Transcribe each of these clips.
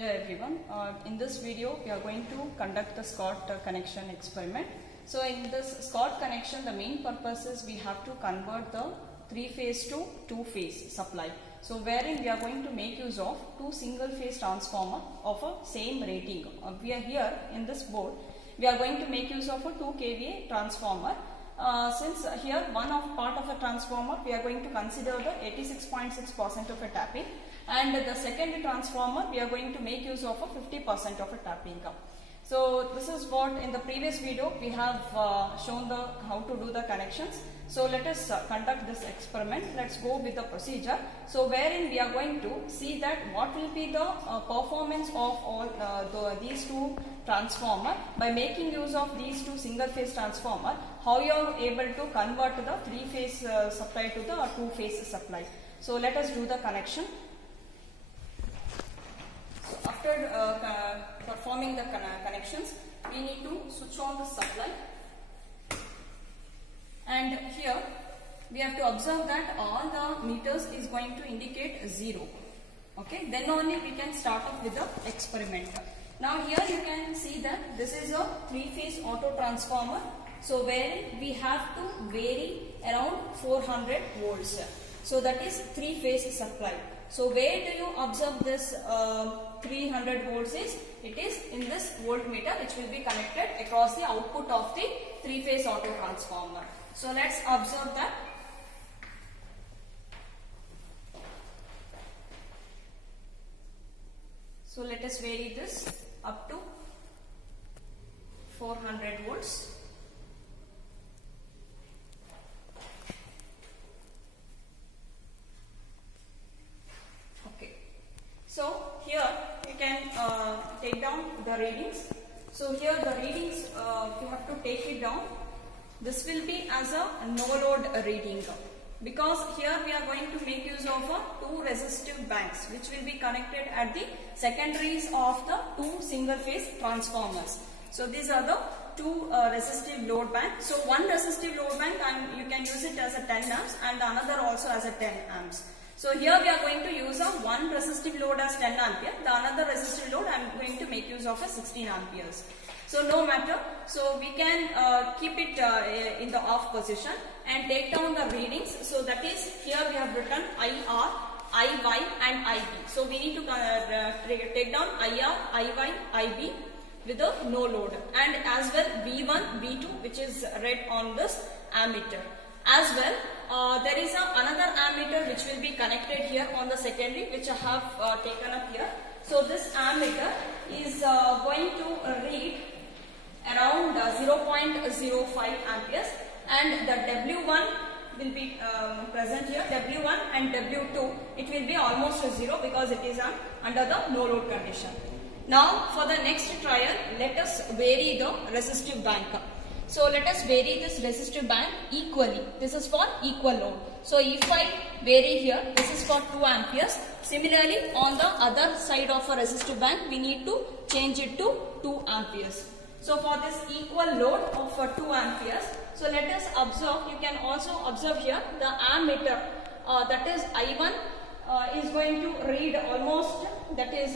Hello everyone. In this video we are going to conduct the Scott connection experiment. So in this Scott connection, the main purpose is we have to convert the 3-phase to 2-phase supply. So wherein we are going to make use of two single-phase transformer of a same rating. We are here in this board. We are going to make use of a 2 kVA transformer. Since here one of part of a transformer, we are going to consider the 86.6% of a tapping, and the second transformer we are going to make use of a 50% of a tapping. So this is what in the previous video we have shown the how to do the connections. So let us conduct this experiment. Let's go with the procedure. So wherein we are going to see that what will be the performance of all these two transformer by making use of these two single phase transformer, how you are able to convert the 3-phase supply to the 2-phase supply. So let us do the connection. So after performing the connections, we need to switch on the supply, and here we have to observe that all the meters is going to indicate 0. Okay, then only we can start off with the experiment. Now here you can see that this is a 3-phase auto transformer. So where we have to vary around 400 volts. So that is 3-phase supply. So where do you observe this 300 volts is? It is in this voltmeter which will be connected across the output of the 3-phase auto transformer. So let's observe that. So let us vary this up to 400 volts. Okay. So here you can take down the readings. So here the readings you have to take it down. This will be as a no load reading, because here we are going to make use of two resistive banks which will be connected at the secondaries of the two single phase transformers. So these are the two resistive load banks. So one resistive load bank, and you can use it as a 10 amps and another also as a 10 amps. So here we are going to use a one resistive load as 10 ampere, the another resistive load I am going to make use of a 16 amperes. So no matter, so we can keep it in the off position and take down the readings. So that is, here we have written IR, IY and IB. So we need to take down IR, IY, IB with a no load, and as well V1, V2 which is read on this ammeter. As well, there is another ammeter which will be connected here on the secondary, which I have taken up here. So this ammeter is going to read around 0.05 amperes, and the W1 will be present here. W1 and W2, it will be almost 0 because it is under the no load condition. Now for the next trial, let us vary the resistive bank. So let us vary this resistive bank equally. This is for equal load. So if I vary here, this is for 2 amperes. Similarly, on the other side of a resistive bank, we need to change it to 2 amperes. So for this equal load of 2 amperes, so let us observe, you can also observe here the ammeter, that is I1 is going to read almost, that is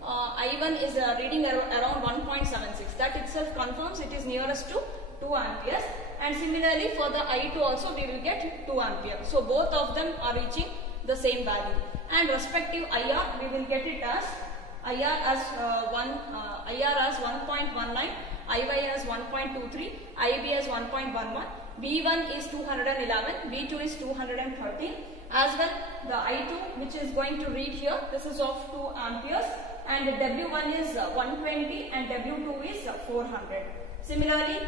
I1 is reading around 1.76. That itself confirms it is nearest to 2 amperes. And similarly for the I2 also we will get 2 amperes. So both of them are reaching the same value. And respective IR, we will get it as IR as 1.19, IY as 1.23, IB as 1.11, V1 is 211, V2 is 213. As well, the I2 which is going to read here, this is of 2 amperes, and W1 is 120 and W2 is 400. Similarly,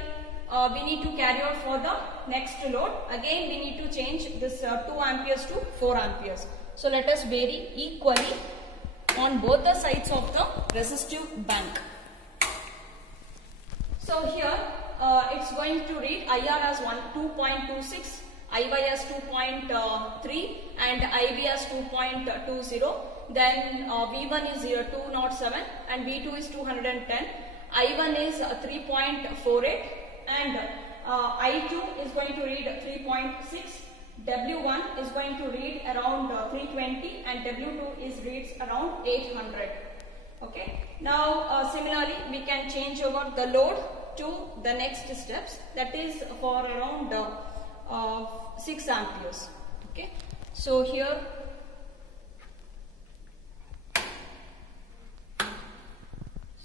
we need to carry out for the next load. Again, we need to change this 2 amperes to 4 amperes. So let us vary equally on both the sides of the resistive bank. So here it's going to read IR as 2.26, IY as 2.3 and IB as 2.20. Then V1 is 207 and V2 is 210. I1 is 3.48 and I2 is going to read 3.6. W1 is going to read around 320 and W2 reads around 800. Okay. Now similarly we can change over the load to the next steps, that is for around 6 amperes. Okay. So here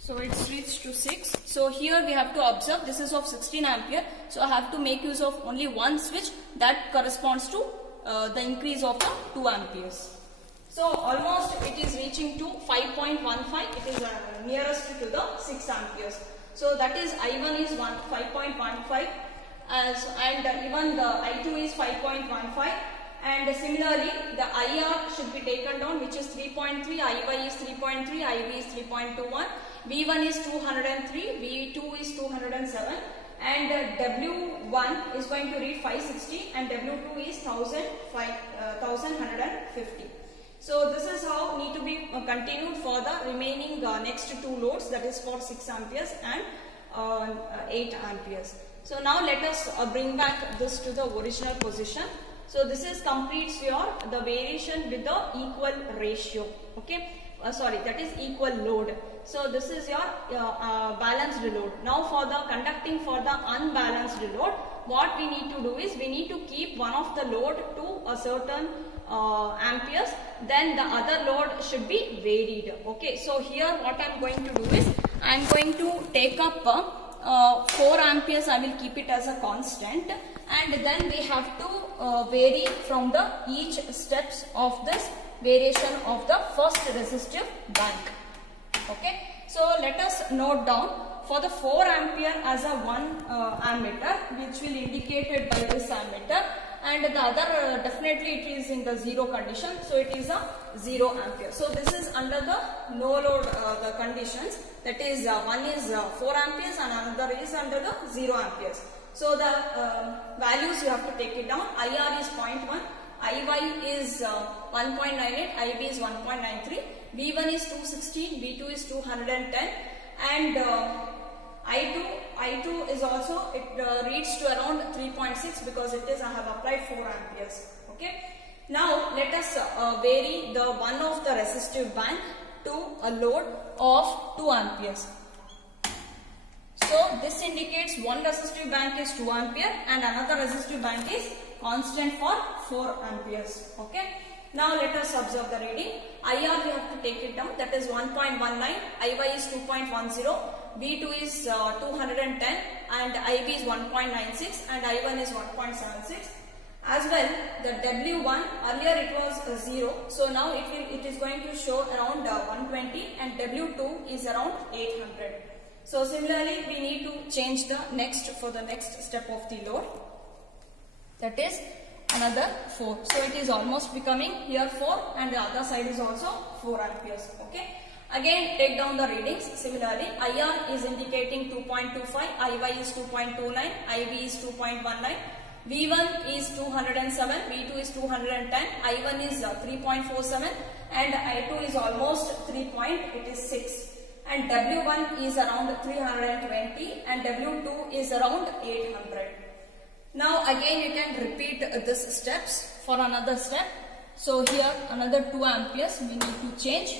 it's reached to 6. So here we have to observe this is of 16 ampere. So I have to make use of only one switch that corresponds to the increase of the 2 amperes. So almost it is reaching to 5.15. It is nearest to the 6 amperes. So that is I1 is 5.15 and even the I2 is 5.15. And similarly, the IR should be taken down, which is 3.3, IY is 3.3, IB is 3.21, V1 is 203, V2 is 207, and W1 is going to read 560 and W2 is 1150. So this is how need to be continued for the remaining next 2 loads, that is for 6 amperes and 8 amperes. So now let us bring back this to the original position. So this is completes the variation with the equal ratio. Okay, that is equal load. So this is your balanced load. Now for the conducting for the unbalanced load, what we need to do is we need to keep one of the load to a certain amperes, then the other load should be varied. Okay, so here what I am going to do is I am going to take up 4 amperes. I will keep it as a constant, and then we have to vary from the each steps of this variation of the first resistive bank. Okay, so let us note down for the 4 ampere as a 1 ammeter, which will indicated by this ammeter, and the other definitely it is in the 0 condition, so it is a 0 ampere. So this is under the no load the conditions, that is one is 4 amperes and another is under the 0 amperes. So the values you have to take it down. IR is 0.1, IY is 1.98, IB is 1.93, V1 is 216, V2 is 210, and I2 is also, it reads to around 3.6 because it is I have applied 4 amperes. Okay. Now let us vary the one of the resistive bank to a load of 2 amperes. So this indicates one resistive bank is 2 ampere and another resistive bank is constant for 4 amperes. Okay. Now let us observe the reading. IR we have to take it down, that is 1.19, IY is 2.10, V2 is 210 and IB is 1.96 and I1 is 1.76. As well, the W1 earlier it was 0, so now it is going to show around 120 and W2 is around 800. So similarly we need to change the next for the next step of the load, that is another 4. So it is almost becoming here 4 and the other side is also 4 amperes. Okay. Again take down the readings. Similarly IR is indicating 2.25, IY is 2.29, IB is 2.19, V1 is 207, V2 is 210, I1 is 3.47 and I2 is almost 6. And W1 is around 320 and W2 is around 800. Now again you can repeat this steps for another step. So here another 2 amperes we need to change.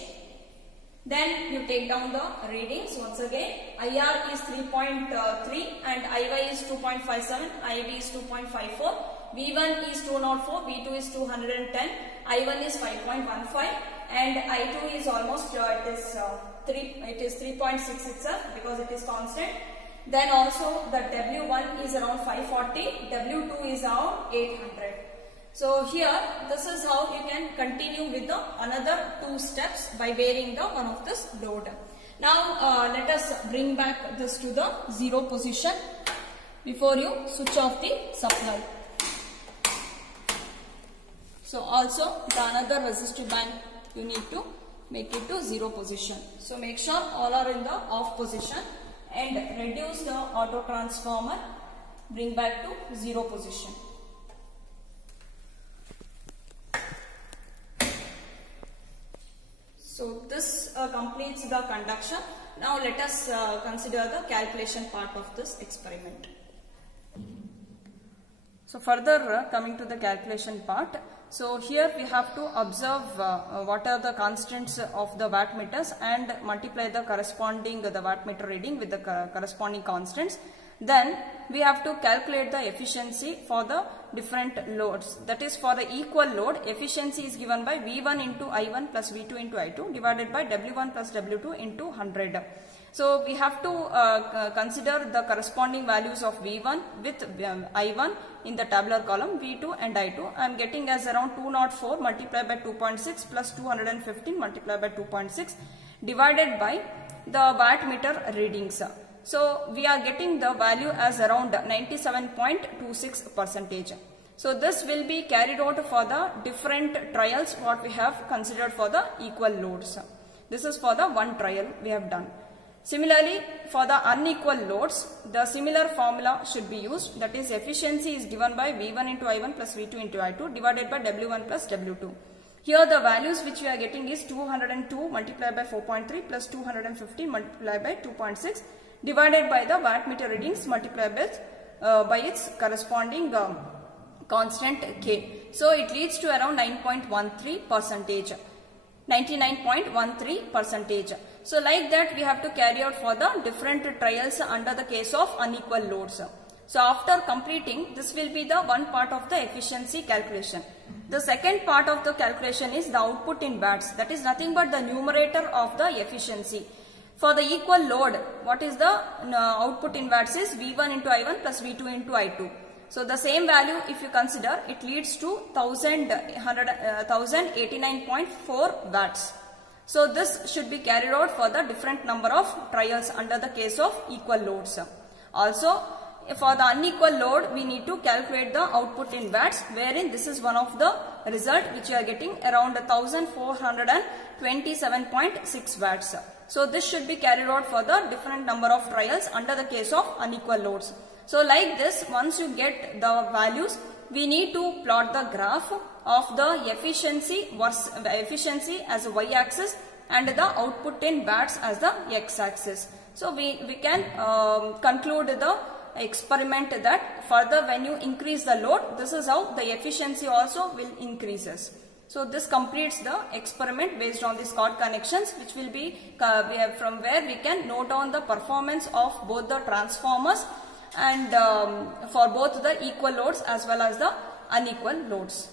Then you take down the readings once again. IR is 3.3 and IY is 2.57, IB is 2.54, V1 is 204, V2 is 210, I1 is 5.15 and I2 is almost it is 3.6 itself because it is constant. Then also the W1 is around 540, W2 is around 800. So here this is how you can continue with the another 2 steps by varying the one of this load. Now let us bring back this to the 0 position before you switch off the supply. So also the another resistive bank you need to make it to 0 position. So make sure all are in the off position and reduce the auto transformer, bring back to 0 position. So this completes the conduction. Now let us consider the calculation part of this experiment. So further coming to the calculation part. So here we have to observe what are the constants of the wattmeters and multiply the corresponding the wattmeter reading with the corresponding constants. Then we have to calculate the efficiency for the different loads. That is, for the equal load, efficiency is given by V1 into I1 plus V2 into I2 divided by W1 plus W2 into 100. So we have to consider the corresponding values of V1 with I1 in the tabular column, V2 and I2. I am getting as around 204 multiplied by 2.6 plus 215 multiplied by 2.6 divided by the wattmeter readings. So we are getting the value as around 97.26%. So this will be carried out for the different trials what we have considered for the equal loads. This is for the one trial we have done. Similarly, for the unequal loads, the similar formula should be used. That is, efficiency is given by V1 into I1 plus V2 into I2 divided by W1 plus W2. Here the values which we are getting is 202 multiplied by 4.3 plus 215 multiplied by 2.6 divided by the wattmeter readings multiplied by its corresponding constant K. So it leads to around 9.13%. 99.13%. So like that we have to carry out for the different trials under the case of unequal loads. So after completing, this will be the one part of the efficiency calculation. The second part of the calculation is the output in watts. That is nothing but the numerator of the efficiency. For the equal load, what is the output in watts is V1 into I1 plus V2 into I2. So the same value if you consider, it leads to 1089.4 watts. So this should be carried out for the different number of trials under the case of equal loads. Also, for the unequal load, we need to calculate the output in watts, wherein this is one of the result which you are getting around 1427.6 watts. So this should be carried out for the different number of trials under the case of unequal loads. So like this, once you get the values, we need to plot the graph of the efficiency as a y-axis and the output in watts as the x-axis. So we can conclude the experiment that further when you increase the load, this is how the efficiency also will increases. So this completes the experiment based on the Scott connections, which will be from where we can note down the performance of both the transformers and for both the equal loads as well as the unequal loads.